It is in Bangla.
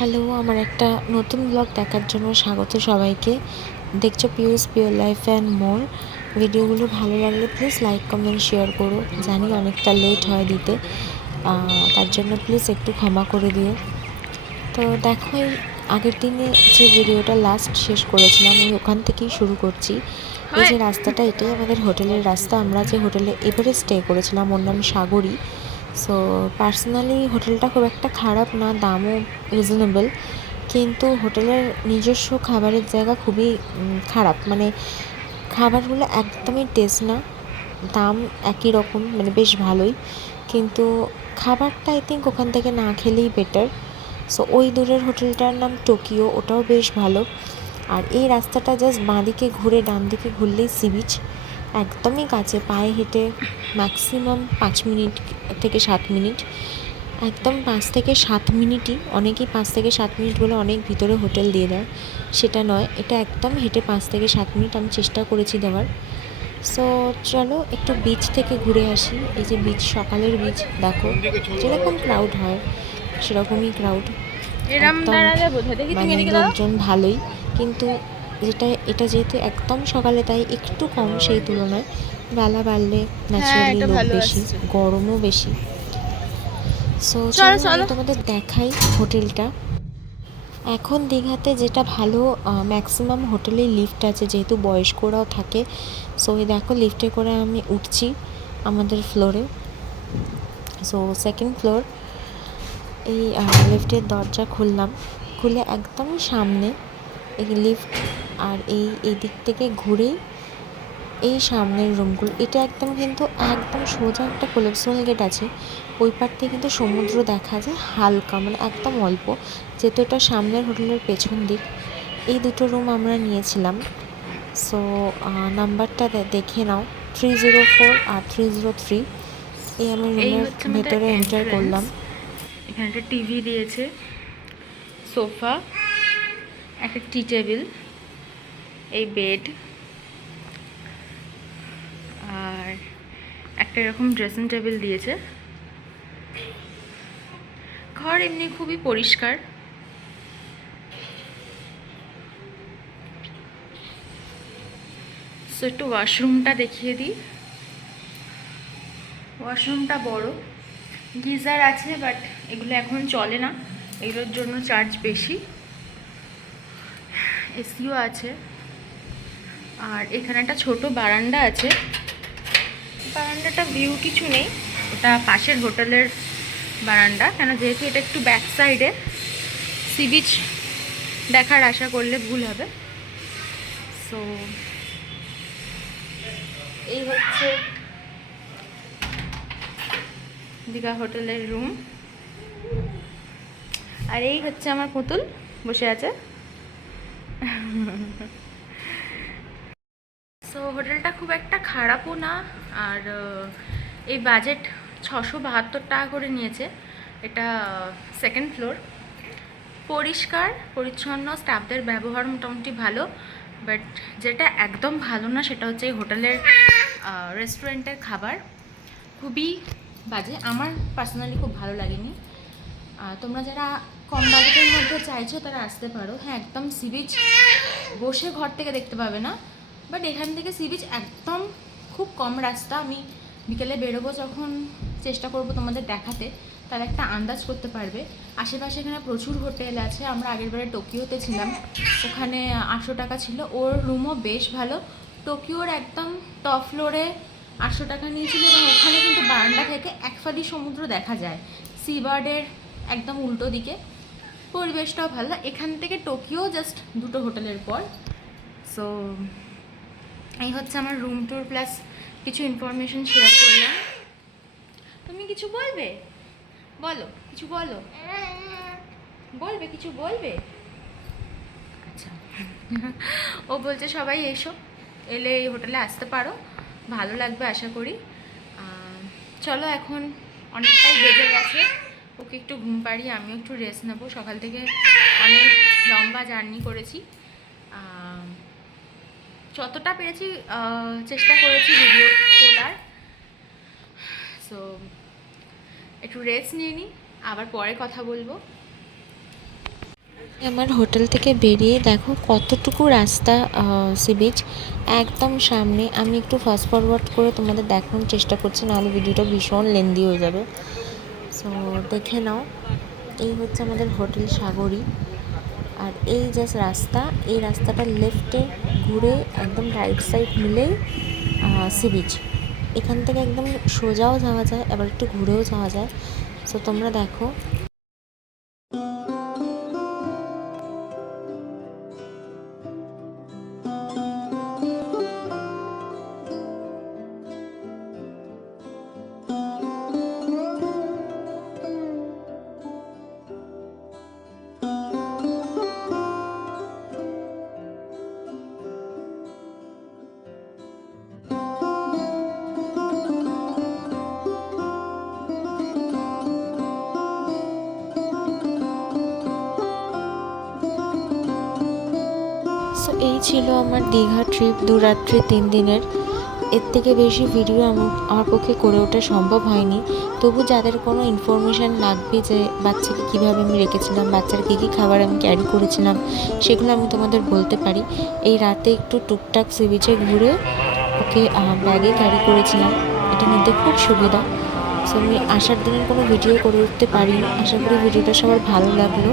হ্যালো, আমার একটা নতুন ব্লগ দেখার জন্য স্বাগত সবাইকে। দেখছো পিউস পিওর লাইফ অ্যান্ড মোর। ভিডিওগুলো ভালো লাগলে প্লিজ লাইক কমেন্ট শেয়ার করো। জানি অনেকটা লেট হয় দিতে, তার জন্য প্লিজ একটু ক্ষমা করে দিও। তো দেখো, এই আগের দিনে যে ভিডিওটা লাস্ট শেষ করেছিলাম আমি ওখান থেকেই শুরু করছি। এই যে রাস্তাটা, এটাই আমাদের হোটেলের রাস্তা। আমরা যে হোটেলে এবারে স্টে করেছিলাম ওর নাম সাগরী। সো পার্সোনালি হোটেলটা খুব একটা খারাপ না, দামও রিজনেবল, কিন্তু হোটেলের নিজস্ব খাবারের জায়গা খুবই খারাপ। মানে খাবারগুলো একদমই টেস্ট না, দাম একই রকম, মানে বেশ ভালোই, কিন্তু খাবারটা আই থিঙ্ক ওখান থেকে না খেলেই বেটার। সো ওই দূরের হোটেলটার নাম টোকিও, ওটাও বেশ ভালো। আর এই রাস্তাটা জাস্ট বাঁদিকে ঘুরে ডান দিকে ঘুরলেই সি বিচ, একদমই কাছে, পায়ে হেঁটে ম্যাক্সিমাম 5 মিনিট থেকে 7 মিনিট, একদম 5 থেকে 7 মিনিটই। অনেকেই 5 থেকে 7 মিনিট বলে অনেক ভিতরে হোটেল দিয়ে দেয়, সেটা নয়, এটা একদম হেঁটে 5 থেকে 7 মিনিট। আমি চেষ্টা করেছি দেওয়ার। সো চলো একটু বিচ থেকে ঘুরে আসি। এই যে বিচ, সকালের বিচ দেখো, যেরকম ক্রাউড হয় সেরকমই ক্রাউড, একদম মানে লোকজন ভালোই, কিন্তু এটা যেহেতু একদম সকালে তাই একটু কম সেই তুলনায়। বেলা বাড়লে ন্যাচারালি লোক বেশি, গরমও বেশি। সো চলো আমি তোমাদের দেখাই হোটেলটা। এখন দীঘাতে যেটা ভালো, ম্যাক্সিমাম হোটেলেই লিফট আছে, যেহেতু বয়স্করাও থাকে। সো এই দেখো, লিফটে করে আমি উঠছি আমাদের ফ্লোরে। So second floor. এই লিফটের দরজা খুললাম, খুলে একদমই সামনে এই লিফট, আর এই দিক থেকে ঘুরেই এই সামনের রুমগুলো। এটা একদম কিন্তু একদম সোজা একটা কোলেপ্সিবল গেট আছে, ওই পার থেকে কিন্তু সমুদ্র দেখা যায় হালকা, মানে একদম অল্প, যেহেতু এটা সামনের হোটেলের পেছন দিক। এই দুটো রুম আমরা নিয়েছিলাম। সো নাম্বারটা দেখে নাও, 304 আর 303। এই আমি রুমের ভেতরে এন্টার করলাম। এখানে একটা টিভি দিয়েছে, সোফা, একটা টি টেবিল, এই বেড, আর একটা এরকম ড্রেসিং টেবিল দিয়েছে। ঘর এমনি খুবই পরিষ্কার। সো একটু ওয়াশরুমটা দেখিয়ে দিই। ওয়াশরুমটা বড়, গিজার আছে, বাট এগুলো এখন চলে না, এগুলোর জন্য চার্জ বেশি। এসিও আছে, আর এখানে একটা ছোট বারান্দা আছে। বারান্দাটা ভিউ কিছু নেই, ওটা পাশের হোটেলের বারান্দা, কেন যেহেতু এটা একটু ব্যাক সাইডে, সি বিচ দেখার আশা করলে ভুল হবে। সো এই হচ্ছে দীঘা হোটেলের রুম, আর এই হচ্ছে আমার পুতুল বসে আছে। সো হোটেলটা খুব একটা খারাপও না, আর এই বাজেট 672 টাকা করে নিয়েছে। এটা সেকেন্ড ফ্লোর, পরিষ্কার পরিচ্ছন্ন, স্টাফদের ব্যবহার মোটামুটি ভালো। বাট যেটা একদম ভালো না সেটা হচ্ছে এই হোটেলের রেস্টুরেন্টের খাবার, খুবই বাজে। আমার পার্সোনালি খুব ভালো লাগেনি। তোমরা যারা কম বাজেটের মধ্যে চাইছো তারা আসতে পারো। হ্যাঁ, একদম সি বিচ বসে ঘর থেকে দেখতে পাবে না, বাট এখান থেকে সি বিচ একদম খুব কম রাস্তা। আমি বিকেলে বেরোবো যখন চেষ্টা করব তোমাদের দেখাতে, তার একটা আন্দাজ করতে পারবে। আশেপাশে এখানে প্রচুর হোটেল আছে। আমরা আগেরবারে টোকিওতে ছিলাম, ওখানে 800 টাকা ছিল, ওর রুমও বেশ ভালো। টোকিওর একদম টপ ফ্লোরে 800 টাকা নিয়েছিল, এবং ওখানে কিন্তু বারান্দা থেকে এক ফালি সমুদ্র দেখা যায়, সি বার্ডের একদম উল্টো দিকে। পরিবেশটাও ভালো। এখান থেকে টোকিও জাস্ট দুটো হোটেলের পর। সো এই হচ্ছে আমার রুম ট্যুর প্লাস কিছু ইনফরমেশন শেয়ার করলাম। তুমি কিছু বলবে? বলো, কিছু বলো, বলবে, কিছু বলবে? আচ্ছা, ও বলছে সবাই এসো, এলে এই হোটেলে আসতে পারো, ভালো লাগবে আশা করি। চলো, এখন অনেকটাই বেজে গেছে, ওকে একটু ঘুম পাড়িয়ে আমিও একটু রেস্ট নেবো। সকাল থেকে অনেক লম্বা জার্নি করেছি, যতটা পেরেছি চেষ্টা করেছি ভিডিও তোলার। সো একটু রেস্ট নিয়ে নিই, আবার পরে কথা বলবো। আমার হোটেল থেকে বেরিয়ে দেখো কতটুকু রাস্তা সি বিচ একদম সামনে। আমি একটু ফাস্ট ফরওয়ার্ড করে তোমাদের দেখানোর চেষ্টা করছি, নাহলে ভিডিওটা ভীষণ লেন্দি হয়ে যাবে। সো দেখে নাও, এই হচ্ছে আমাদের হোটেল সাগরী। আর এই জাস্ট রাস্তা, এই রাস্তাটা লেফটে ঘুরে একদম রাইট সাইড মিলেই সি বিচ। এখান থেকে একদম সোজাও যাওয়া যায়, আবার একটু ঘুরেও যাওয়া যায়। সো তোমরা দেখো। সো এই ছিল আমার দীঘা ট্রিপ, 2 রাত্রি 3 দিনের। এর থেকে বেশি ভিডিও আমার পক্ষে করে ওঠা সম্ভব হয়নি। তবু যাদের কোনো ইনফরমেশান লাগবে যে বাচ্চাকে কীভাবে আমি রেখেছিলাম, বাচ্চার কী কী খাবার আমি ক্যারি করেছিলাম, সেগুলো আমি তোমাদের বলতে পারি। এই রাতে একটু টুকটাক সি বিচে ঘুরে ওকে ব্যাগে ক্যারি করেছিলাম, এটা নিতে খুব সুবিধা। সো আমি আসার দিনের কোনো ভিডিও করে উঠতে পারিনি। আশা করি ভিডিওটা সবার ভালো লাগলো।